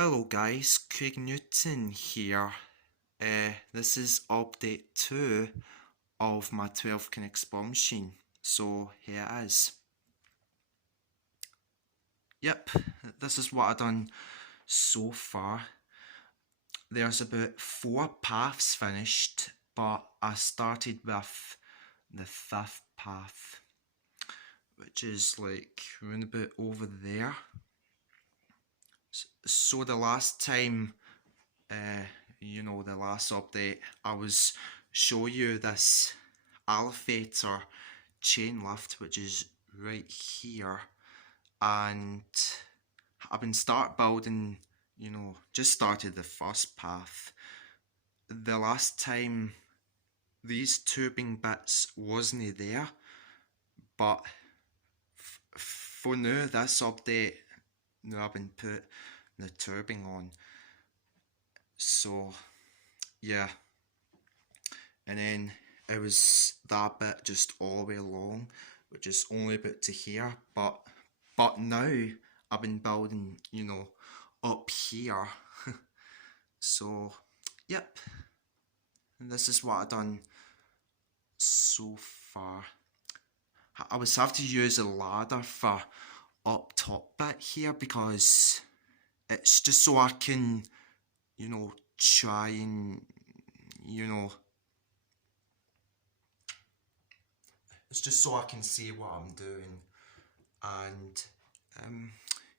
Hello guys, Craig Newton here. This is update 2 of my 12 Knex bomb machine. So here it is. Yep, this is what I've done so far. There's about 4 paths finished, but I started with the 5th path, which is like round about over there. So the last time the last update, I was show you this elevator chain lift, which is right here, and I've been building, just started the first path. The last time these tubing bits wasn't there, but for now, this update, now I've been put the tubing on. So yeah, and then it was that bit just all the way along, which is only about to here, but now I've been building, up here. So yep, and this is what I've done so far. I was have to use a ladder for up top bit here because it's just so I can, try and, it's just so I can see what I'm doing, and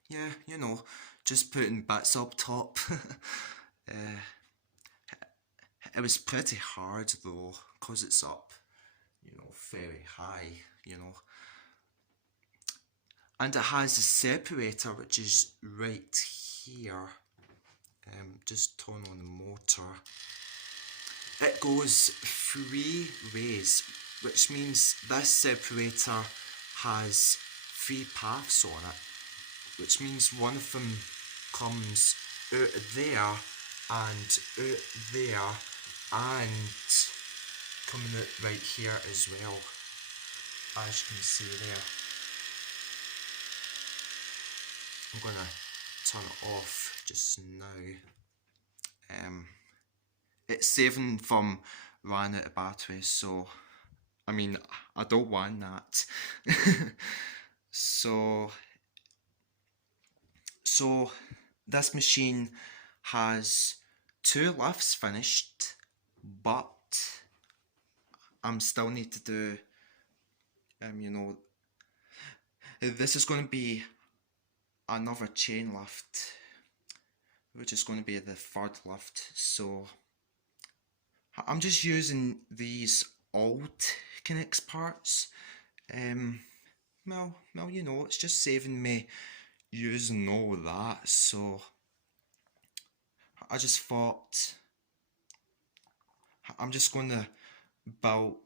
yeah, just putting bits up top. It was pretty hard though, because it's up, very high, and it has a separator which is right here. Just turn on the motor. It goes 3 ways, which means this separator has 3 paths on it, which means one of them comes out there and out there and coming out right here as well, as you can see there. I'm gonna turn it off just now. It's saving from running out of battery, so I mean, I don't want that. so this machine has 2 lifts finished, but I'm still need to do this is going to be another chain lift, which is going to be the 3rd lift. So I'm just using these old Knex parts. Well, it's just saving me using all that, so I just thought I'm just going to build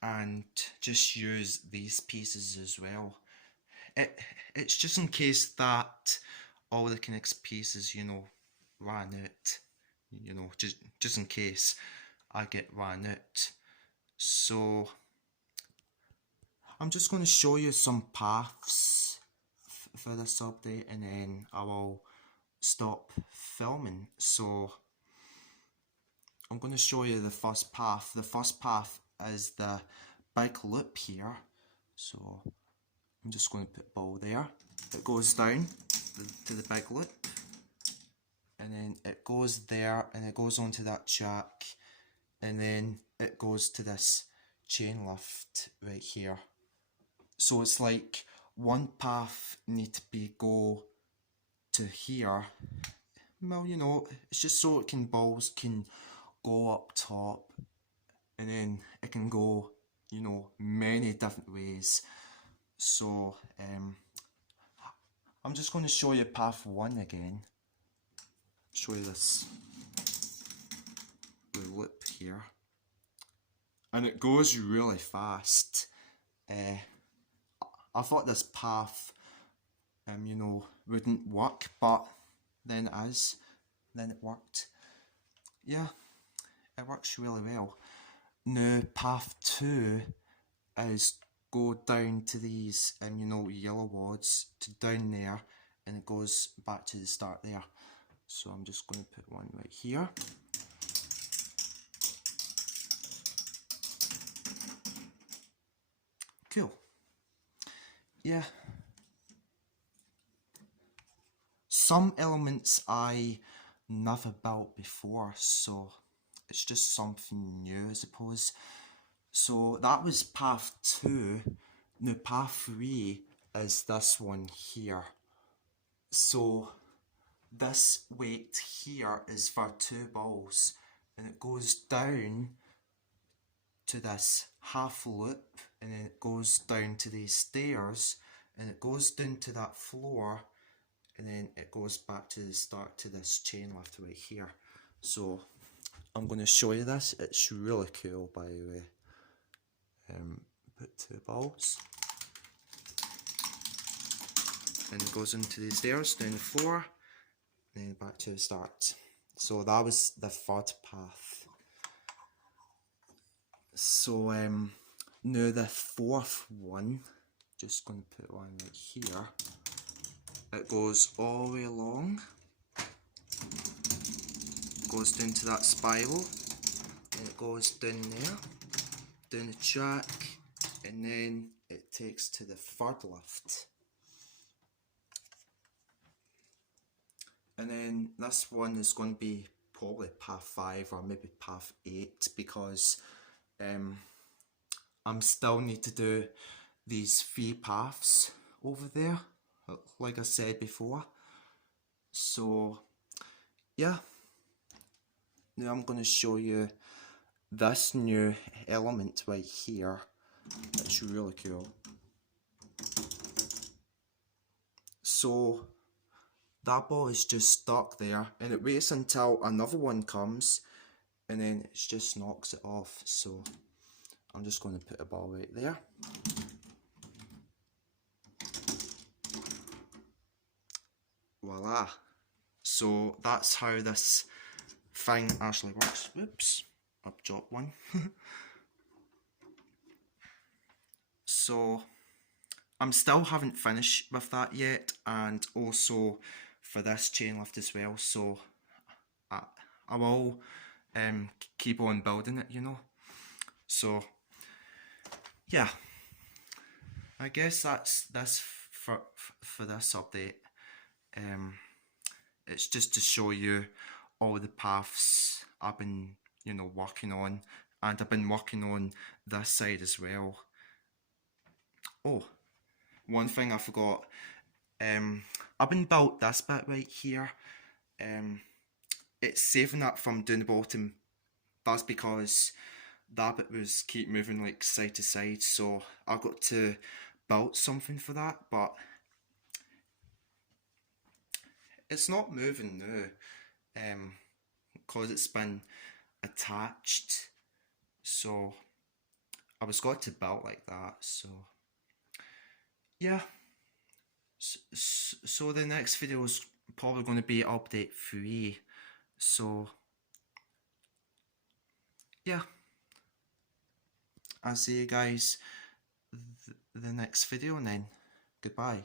and just use these pieces as well. It's just in case that all the Knex pieces, ran out, just in case I get ran out. So I'm just going to show you some paths for this update, and then I will stop filming. So I'm going to show you the first path. The first path is the big loop here. So I'm just going to put a ball there. It goes down to the big loop, and then it goes there, and it goes onto that jack, and then it goes to this chain lift right here. So it's like one path need to be go to here. Well, it's just so balls can go up top, and then it can go, many different ways. So I'm just going to show you path 1 again. Show you this loop here, and it goes really fast. I thought this path wouldn't work, but then it worked. Yeah, it works really well. Now path 2 is go down to these yellow wads to down there, and it goes back to the start there. So I'm just going to put one right here. Cool. Yeah. Some elements I never built before, so it's just something new, I suppose. So that was path 2. Now path 3 is this one here. So this weight here is for 2 balls, and it goes down to this half loop, and then it goes down to these stairs, and it goes down to that floor, and then it goes back to the start to this chain lift right here. So I'm going to show you this. It's really cool, by the way. Put 2 balls, and it goes into these stairs, down the floor, and then back to the start. So that was the 3rd path. So now the 4th one, just going to put one right here. It goes all the way along, goes down to that spiral, and it goes down there, down the track, and then it takes to the 3rd lift. And then this one is going to be probably path 5 or maybe path 8, because I'm still need to do these 3 paths over there, like I said before. So yeah, now I'm going to show you this new element right here. It's really cool. So that ball is just stuck there, and it waits until another one comes, and then it just knocks it off. So I'm just going to put a ball right there. Voila. So that's how this thing actually works. Whoops, I've dropped one. So I'm still haven't finished with that yet, and also for this chain lift as well. So I will keep on building it, you know. So yeah, I guess that's this for this update. It's just to show you all the paths I've been, you know, working on, and I've been working on this side as well. Oh, one thing I forgot. I've been built this bit right here. It's saving that from doing the bottom. That's because that bit was keep moving like side to side, so I've got to build something for that, but it's not moving now, because it's been attached, so I was got to build like that. So yeah, so the next video is probably going to be update 3. So yeah, I'll see you guys the next video, and then goodbye.